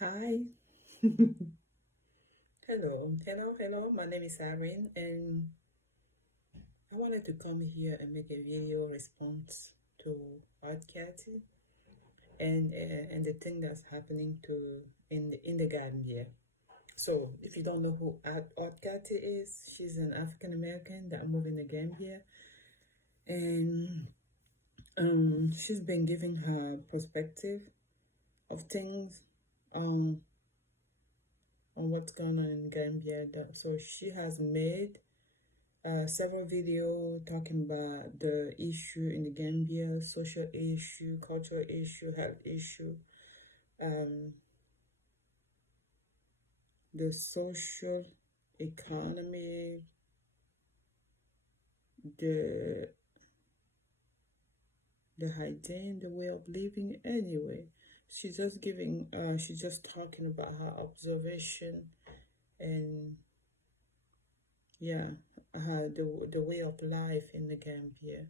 Hi. Hello. My name is Irene, and I wanted to come here and make a video response to Art Cathey and the thing that's happening to in the Gambia. So, if you don't know who Art Cathey is, she's an African American that moved in the Gambia, and she's been giving her perspective of things. Um, on what's going on in Gambia. So she has made several videos talking about the issue in the Gambia, social issue, cultural issue, health issue, um, the social economy, the hygiene, the way of living. Anyway, she's just talking about her observation and yeah, the way of life in the Gambia.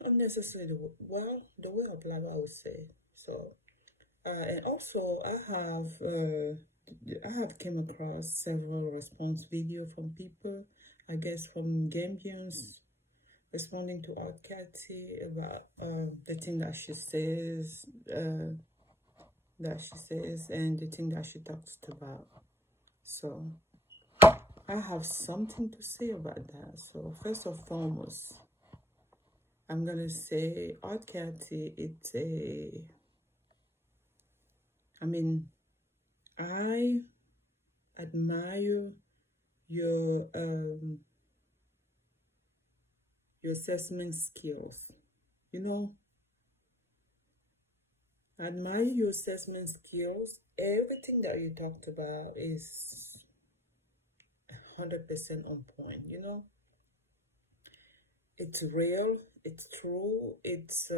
Not necessarily the way of life, I would say. So, and also I have came across several response video from people, I guess from Gambians responding to our Cathy about the thing that she says, and the thing that she talks about. So I have something to say about that. So first and foremost, I'm gonna say Art Cathy, I mean, I admire your your assessment skills. You know, I admire your assessment skills. Everything that you talked about is 100% on point. It's real, it's true, it's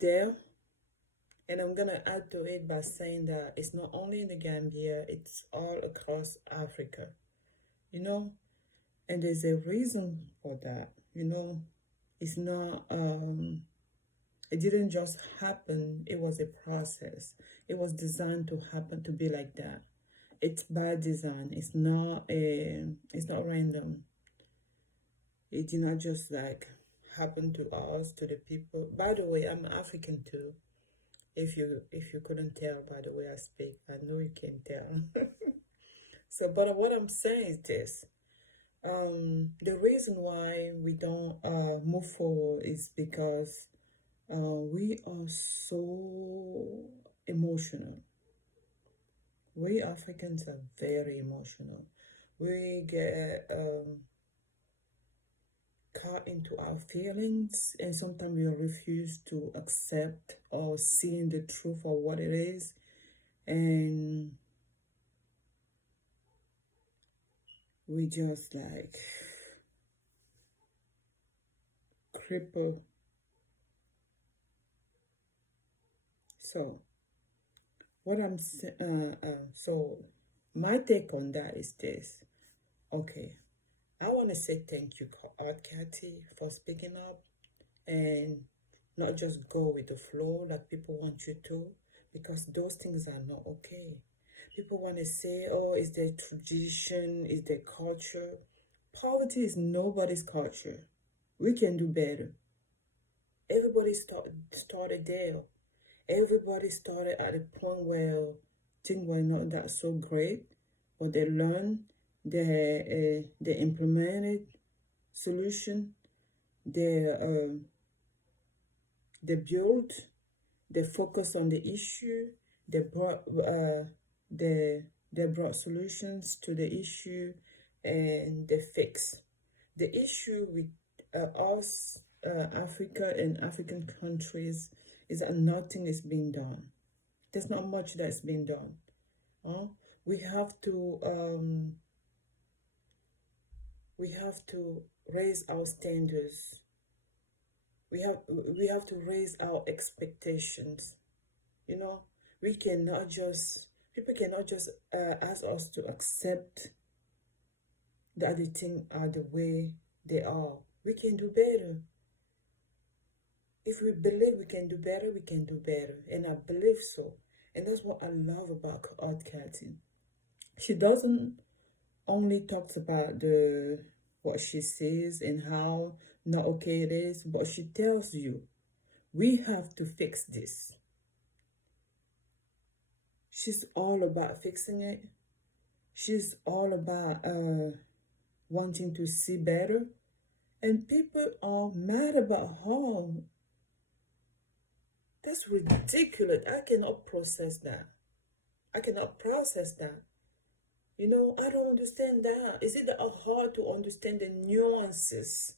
there. And I'm gonna add to it by saying that it's not only in the Gambia, it's all across Africa, you know? And there's a reason for that, It's not it didn't just happen, it was a process. It was designed to happen to be like that. It's by design. It's not random. It did not just like happen to us, to the people. By the way, I'm African too. If you couldn't tell by the way I speak, I know you can tell. So, but what I'm saying is this: the reason why we don't move forward is because we are so emotional. We Africans are very emotional. We get caught into our feelings, and sometimes we refuse to accept or seeing the truth of what it is, and we just like cripple. So so my take on that is this. Okay, I want to say thank you, Art Cathy, for speaking up and not just go with the flow like people want you to, because those things are not okay. People want to say, oh, is their tradition, is their culture. Poverty is nobody's culture. We can do better. Everybody started there. Everybody started at a point where things were not that so great, but they learned, they implemented solution, they they built, they focused on the issue, they brought they brought solutions to the issue, and they fixed the issue with us, Africa and African countries, is that nothing is being done. There's not much that's being done. Huh? We have to um, we have to raise our standards. We have to raise our expectations. You know, we cannot just people cannot just ask us to accept that the things are the way they are. We can do better. If we believe we can do better, we can do better. And I believe so. And that's what I love about Cathey. She doesn't only talks about the what she sees and how not okay it is, but she tells you we have to fix this. She's all about fixing it. She's all about wanting to see better. And people are mad about her. That's ridiculous. I cannot process that. I cannot process that. You know, I don't understand that. Is it that hard to understand the nuances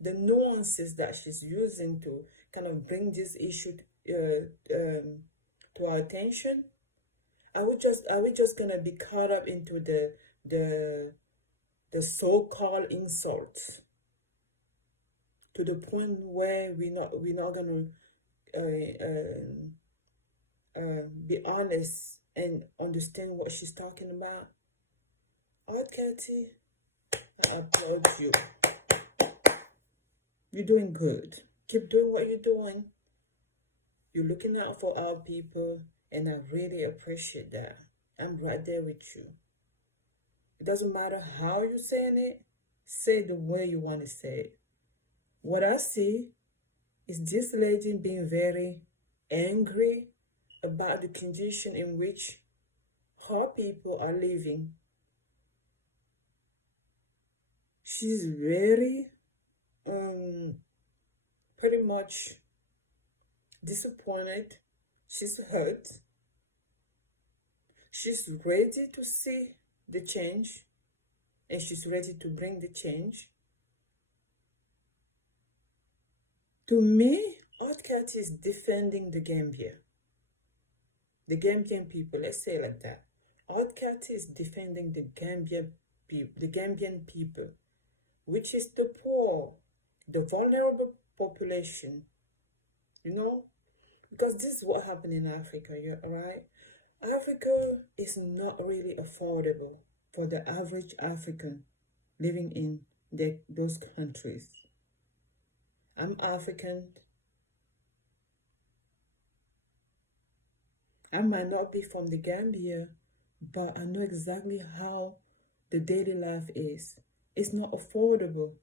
that she's using to kind of bring this issue to our attention? Are we just gonna be caught up into the the so-called insults to the point where we're not gonna be honest and understand what she's talking about? Cathey, I applaud you. You're doing good. Keep doing what you're doing. You're looking out for our people, and I really appreciate that. I'm right there with you. It doesn't matter how you're saying it, say it the way you want to say it. What I see is this lady being very angry about the condition in which her people are living. She's very pretty much disappointed. She's hurt. She's ready to see the change, and she's ready to bring the change. To me, Cathey is defending the Gambia. The Gambian people, let's say it like that. Cathey is defending the Gambian people, which is the poor, the vulnerable population, you know? Because this is what happened in Africa, yeah, right? Africa is not really affordable for the average African living in those countries. I'm African. I might not be from the Gambia, but I know exactly how the daily life is. It's not affordable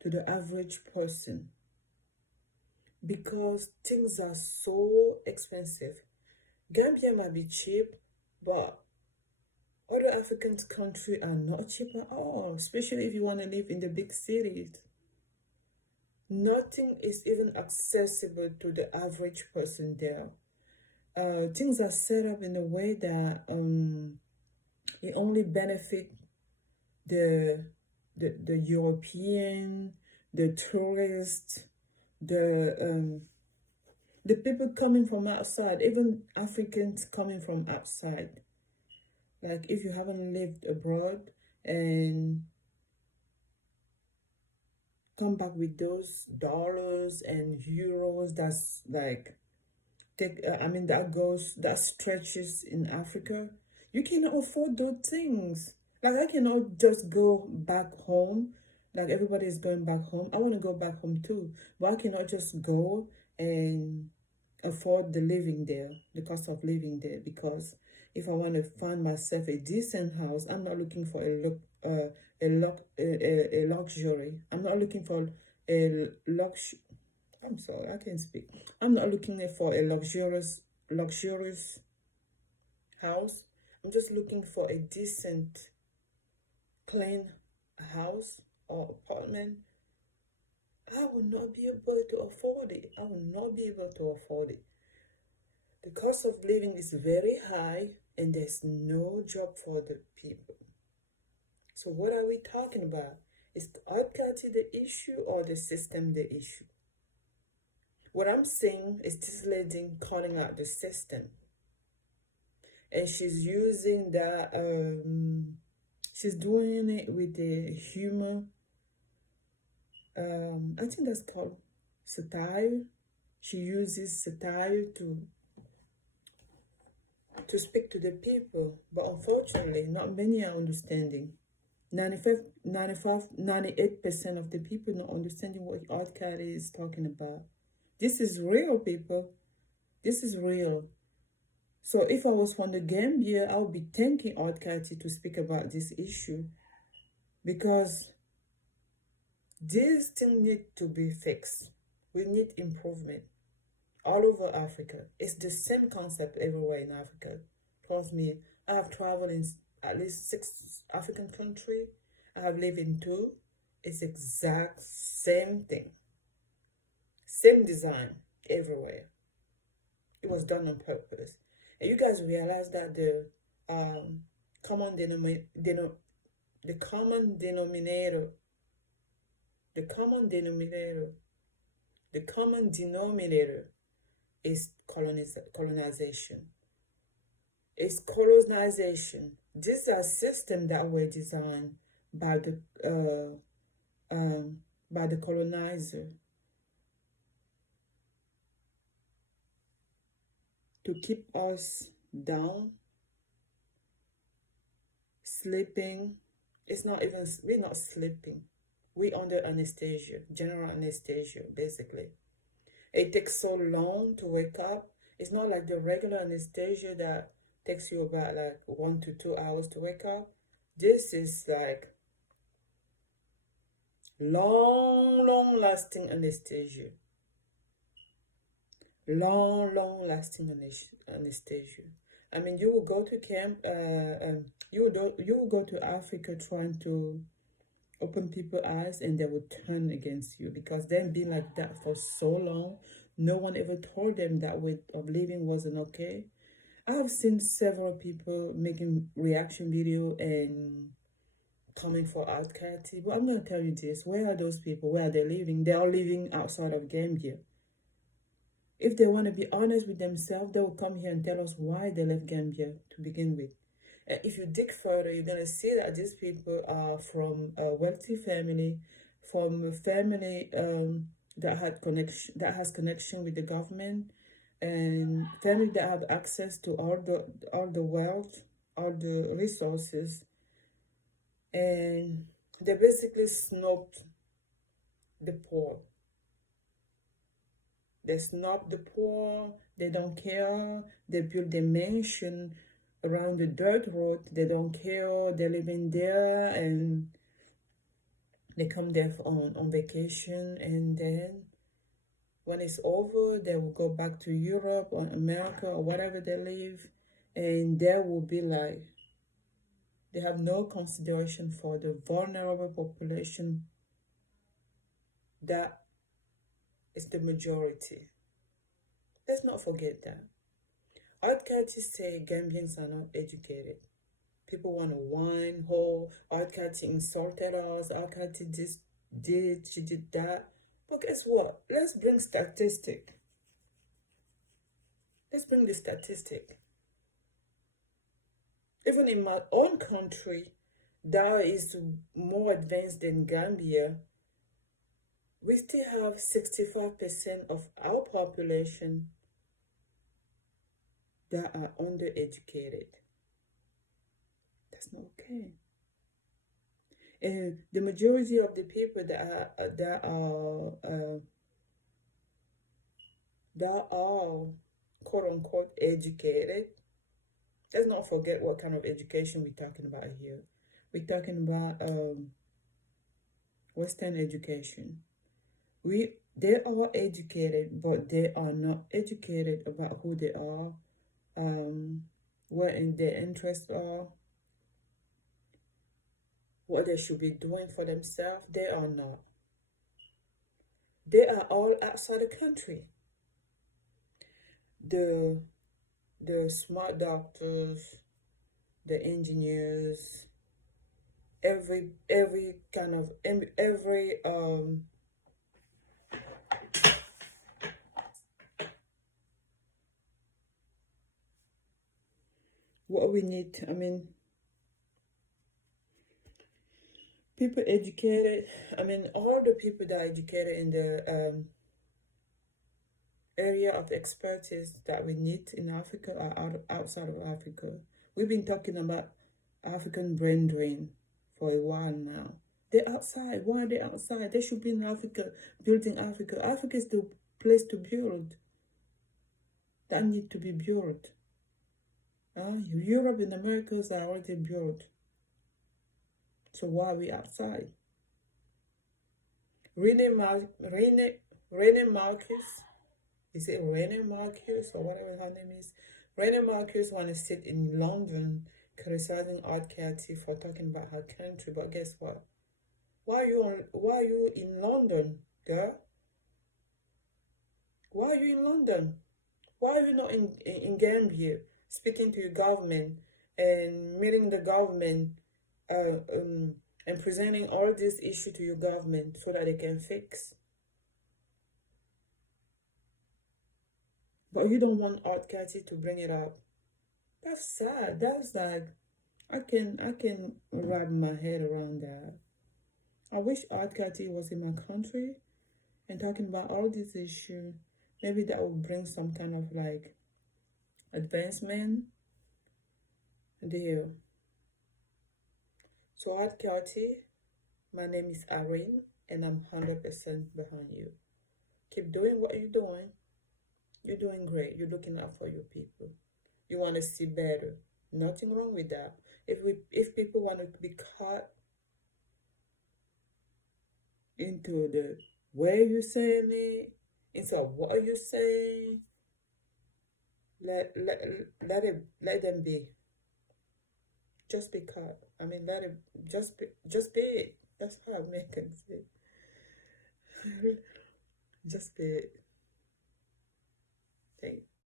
to the average person because things are so expensive. Gambia might be cheap, but other African countries are not cheap at all, especially if you want to live in the big cities. Nothing is even accessible to the average person there. Things are set up in a way that it only benefit the European, the tourists, the people coming from outside, even Africans coming from outside. Like if you haven't lived abroad and come back with those dollars and euros, that's like that stretches in Africa. You cannot afford those things. Like I cannot just go back home. Like everybody is going back home. I want to go back home too, but I cannot just go and afford the living there, the cost of living there. Because if I want to find myself a decent house, I'm not looking for a luxury. I'm not looking for a luxury. I'm sorry, I can't speak. I'm not looking for a luxurious house. I'm just looking for a decent, clean house or apartment. I will not be able to afford it. I will not be able to afford it. The cost of living is very high and there's no job for the people. So what are we talking about? Is Cathey the issue or the system the issue? What I'm saying is this lady calling out the system. And she's using that, she's doing it with the humor. I think that's called satire. She uses satire to speak to the people. But unfortunately, not many are understanding. 98% of the people not understanding what Cathey is talking about. This is real, people. This is real. So if I was from the Gambia, I would be thanking Art Cathey to speak about this issue, because this thing need to be fixed. We need improvement all over Africa. It's the same concept everywhere in Africa. Trust me, I have traveled in at least 6 African countries. I have lived in 2. It's exact same thing. Same design everywhere. It was done on purpose. And you guys realize that um, common denominator, the common denominator, the common denominator, the common denominator is colonization. It's colonization. These are systems that were designed by the colonizer to keep us down, sleeping. It's not even, we're not sleeping. We're under anesthesia, general anesthesia, basically. It takes so long to wake up. It's not like the regular anesthesia that takes you about like 1 to 2 hours to wake up. This is like long lasting anesthesia. Long lasting anesthesia. I mean, you will go to camp, you will go to Africa trying to open people's eyes, and they will turn against you because they've been like that for so long. No one ever told them that way of living wasn't okay. I have seen several people making reaction video and coming for Art Cathey, but I'm gonna tell you this: where are those people? Where are they living? They are living outside of Gambia. If they want to be honest with themselves, they will come here and tell us why they left Gambia to begin with. And if you dig further, you're going to see that these people are from a wealthy family, from a family that has connection with the government, and family that have access to all the wealth, all the resources, and they basically snubbed the poor. They snub the poor, they don't care, they build their mansion around the dirt road, they don't care, they're living there, and they come there on vacation, and then when it's over, they will go back to Europe or America or whatever they live, and there will be like, they have no consideration for the vulnerable population that is the majority. Let's not forget that. Art Cathey say Gambians are not educated. People want to whine, Art Cathey insulted us, Art Cathey she did that. But guess what? Let's bring statistic. Let's bring the statistic. Even in my own country, that is more advanced than Gambia, we still have 65% of our population that are undereducated. That's not okay. And the majority of the people that are quote unquote educated, let's not forget what kind of education we're talking about here. We're talking about Western education. They are educated, but they are not educated about who they are, what their interests are, what they should be doing for themselves. They are not. They are all outside the country. The smart doctors, the engineers, every kind of what we need, I mean, people educated, I mean, all the people that are educated in the area of expertise that we need in Africa are outside of Africa. We've been talking about African brain drain for a while now. They're outside. Why are they outside? They should be in Africa, building Africa. Africa is the place to build that need to be built. Europe and Americas are already built. So why are we outside? Rene Marcus, is it Rene Marcus or whatever her name is? Rene Marcus want to sit in London criticizing Art Cathey for talking about her country, but guess what? Why are you in London, girl? Why are you in London? Why are you not in Gambia speaking to your government and meeting the government uh, um, and presenting all this issue to your government so that they can fix? But you don't want Art Cathy to bring it up. That's sad. That's like I can wrap my head around that. I wish Art Cathy was in my country and talking about all these issues. Maybe that would bring some kind of like advancement there. So Art Cathy, my name is Irene and I'm 100% behind you. Keep doing what you're doing. You're doing great. You're looking out for your people. You want to see better. Nothing wrong with that. If people want to be caught into the way you're saying it, into what you're saying, let them be. Just be caught. I mean, let it just be it. That's how Americans say. Just be it. Thank